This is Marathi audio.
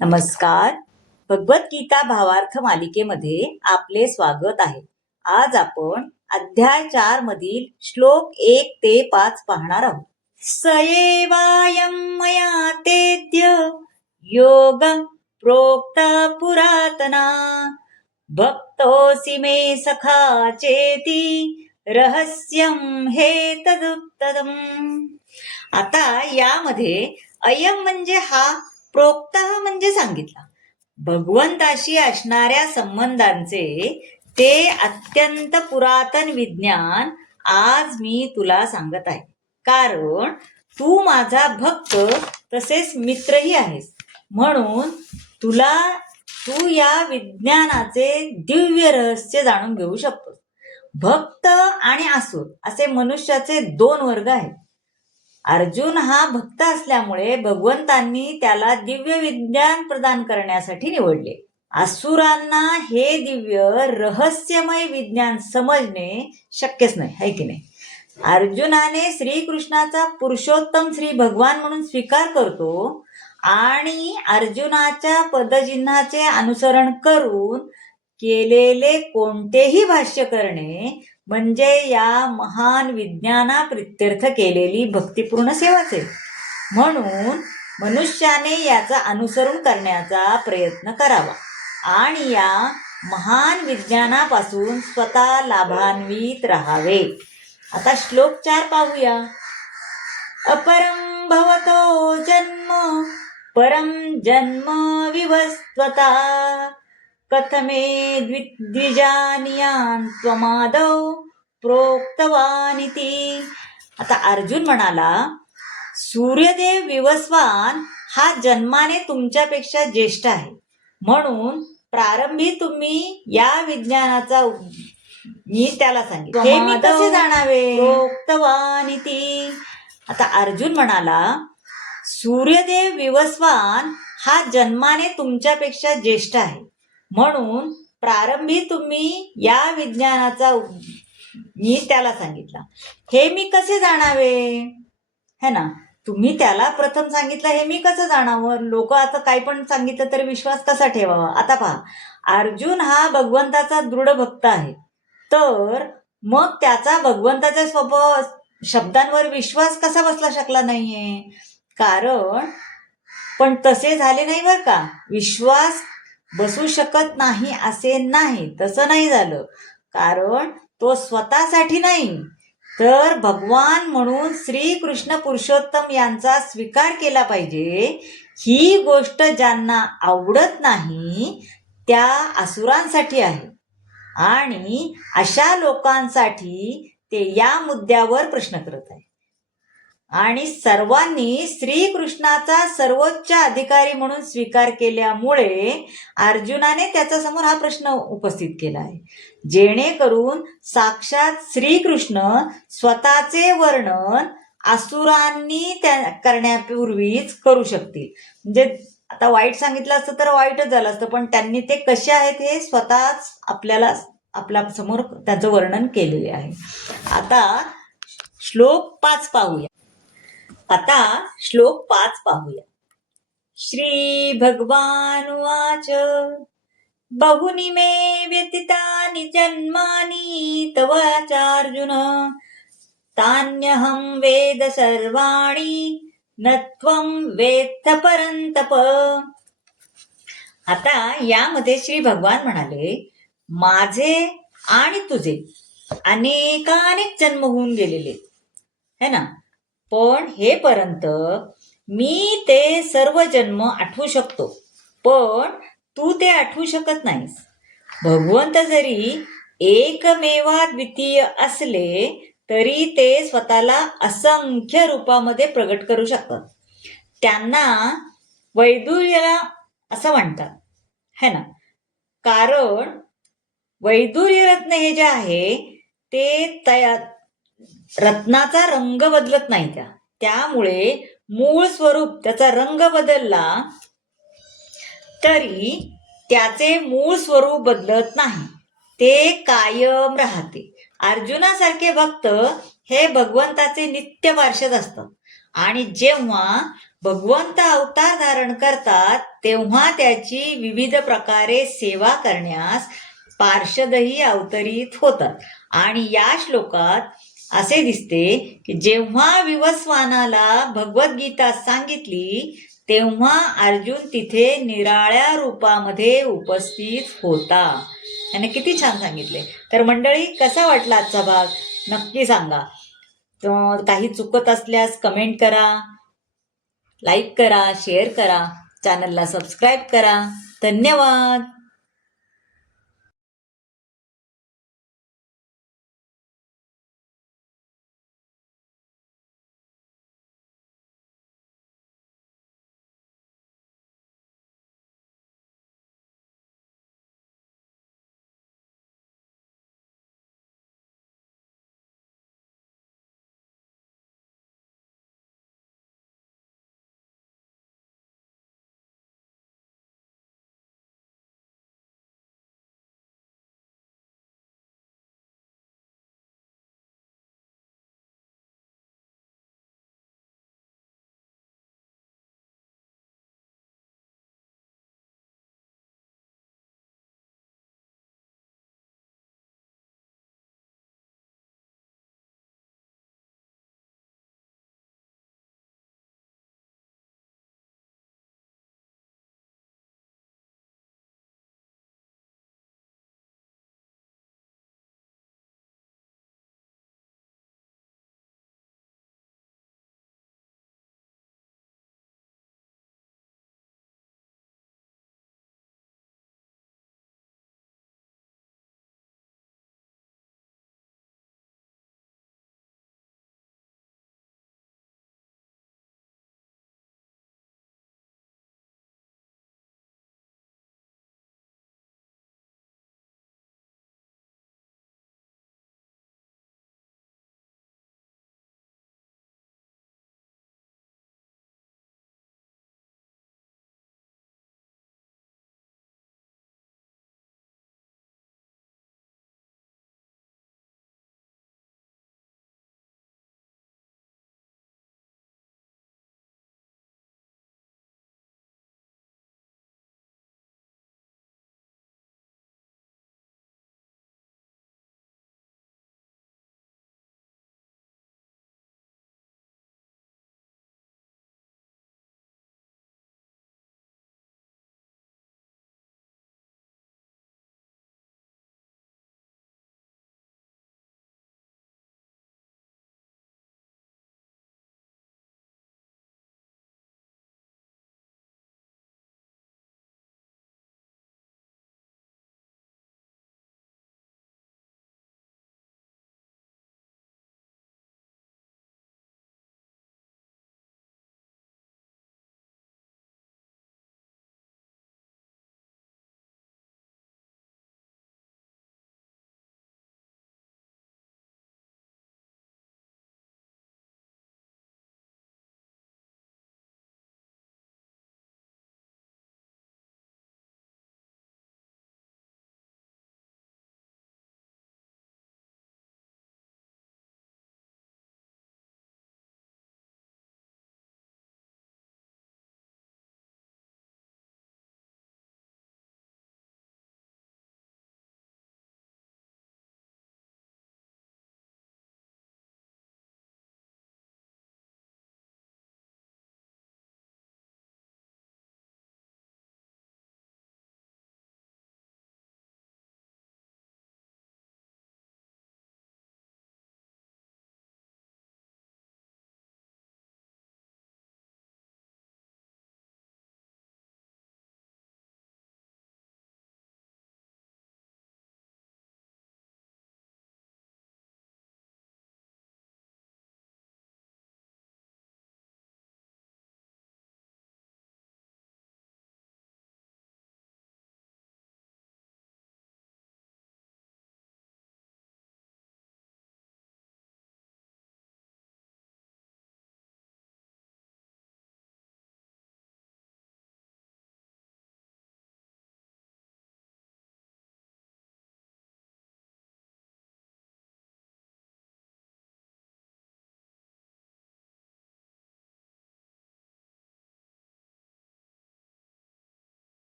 नमस्कार. भगवद्गीता भावार्थ मालिकेमध्ये आपले स्वागत आहे. आज आपण अध्याय 4 मधील श्लोक 1 ते 5 पाहणार आहोत. सएवायं मया तेद्य योग प्रोक्त पुरातना भक्तोऽसि मे सखा चेती रहस्यं हे तदुत्तम. आता यामध्ये अयम म्हणजे हा, प्रोक्त म्हणजे सांगितला. भगवंताशी असणाऱ्या संबंधांचे ते अत्यंत पुरातन विज्ञान आज मी तुला सांगत आहे, कारण तू माझा भक्त तसेच मित्रही आहेस. म्हणून तू या विज्ञानाचे दिव्य रहस्य जाणून घेऊ शकतो. भक्त आणि असुर असे मनुष्याचे 2 वर्ग आहेत. अर्जुन हा भक्त असल्यामुळे भगवंतांनी त्याला दिव्य विज्ञान प्रदान करण्यासाठी निवडले. असुरांना हे दिव्य रहस्यमय विज्ञान समजणे शक्यच नाही, है की नाही. अर्जुनाने श्रीकृष्णाचा पुरुषोत्तम श्री भगवान म्हणून स्वीकार करतो आणि अर्जुनाच्या पदचिन्हाचे अनुसरण करून केलेले कोणतेही भाष्य करणे म्हणजे या महान विज्ञाना प्रित्यर्थ केलेली भक्तिपूर्ण सेवाच आहे. म्हणून मनुष्याने याचा अनुसरण करण्याचा प्रयत्न करावा आणि या महान विज्ञानापासून स्वतः लाभान्वित राहावे. आता श्लोक 4 पाहूया. अपरं भवतो जन्म परम जन्म विवस्वता कथमे द्विजानियान् त्वमादौ प्रोक्तवानिति. आता अर्जुन म्हणाला, सूर्यदेव विवस्वान हा जन्माने तुमच्यापेक्षा ज्येष्ठ आहे, म्हणून प्रारंभी तुम्ही या विज्ञानाचा मी त्याला सांगितले, हे मी कसे जाणावे. प्रोक्तवानिति. आता अर्जुन म्हणाला, सूर्यदेव विवस्वान हा जन्माने तुमच्यापेक्षा ज्येष्ठ आहे, म्हणून प्रारंभी तुम्ही या विज्ञानाचा मी त्याला सांगितला, हे मी कसे जाणावे. है ना, तुम्ही त्याला प्रथम सांगितलं, हे मी कसं जाणावं. लोक आता काही पण सांगितलं तर विश्वास कसा ठेवावा. आता पहा, अर्जुन हा भगवंताचा दृढ भक्त आहे, तर मग त्याचा भगवंताच्या स्वभाव शब्दांवर विश्वास कसा बसला शकला नाहीये. कारण पण तसे झाले नाही बर का. विश्वास बसू शकत नाही असे नाही, तसं नाही झालं. कारण तो स्वतःसाठी नाही तर भगवान म्हणून श्रीकृष्ण पुरुषोत्तम यांचा स्वीकार केला पाहिजे. ही गोष्ट ज्यांना आवडत नाही त्या असुरांसाठी आहे आणि अशा लोकांसाठी ते या मुद्द्यावर प्रश्न करत आहे. आणि सर्वांनी श्रीकृष्णाचा सर्वोच्च अधिकारी म्हणून स्वीकार केल्यामुळे अर्जुनाने त्याच्या समोर हा प्रश्न उपस्थित केला आहे, जेणेकरून साक्षात श्रीकृष्ण स्वतःचे वर्णन असुरांनी करण्यापूर्वीच करू शकतील. म्हणजे आता वाईट सांगितलं असतं तर वाईटच झालं असतं, पण त्यांनी ते कसे आहेत हे स्वतःच आपल्या समोर त्याचं वर्णन केलेले आहे. आता श्लोक 5 पाहूया. श्री भगवानुवाच बहुनी मे व्यतीतानि जन्मानि तव चार्जुन तान्यहं वेद सर्वाणि न त्वं वेत्थ परन्तप. आता यामध्ये श्री भगवान म्हणाले, माझे आणि तुझे अनेकानेक जन्म होऊन गेलेले है ना, पण हे पर्यंत मी ते सर्व जन्म आठवू शकतो, पण तू ते आठवू शकत नाहीस. भगवंत जरी एकमेवा द्वितीय असले तरी ते स्वतःला असंख्य रूपामध्ये प्रगट करू शकतात. त्यांना वैदुर्य असं म्हणतात है ना, कारण वैदुर्य रत्न हे जे आहे ते रत्नाचा रंग बदलत नाही. त्यामुळे मूळ स्वरूप त्याचा रंग बदलला तरी त्याचे मूळ स्वरूप बदलत नाही, ते कायम राहते. अर्जुनासारखे भक्त हे भगवंताचे नित्य पार्षद असतात आणि जेव्हा भगवंत अवतार धारण करतात तेव्हा त्याची विविध प्रकारे सेवा करण्यास पार्षदही अवतरित होतात. आणि या श्लोकात असे दिसते की जेव्हा विवस्वानाला भगवद्गीता सांगितली तेव्हा अर्जुन तिथे निराळ्या रूपामध्ये उपस्थित होता. त्याने किती छान सांगितले. तर मंडळी, कसा वाटला आजचा भाग नक्की सांगा. काही चुकत असल्यास कमेंट करा, लाईक करा, शेअर करा, चॅनलला सबस्क्राईब करा. धन्यवाद.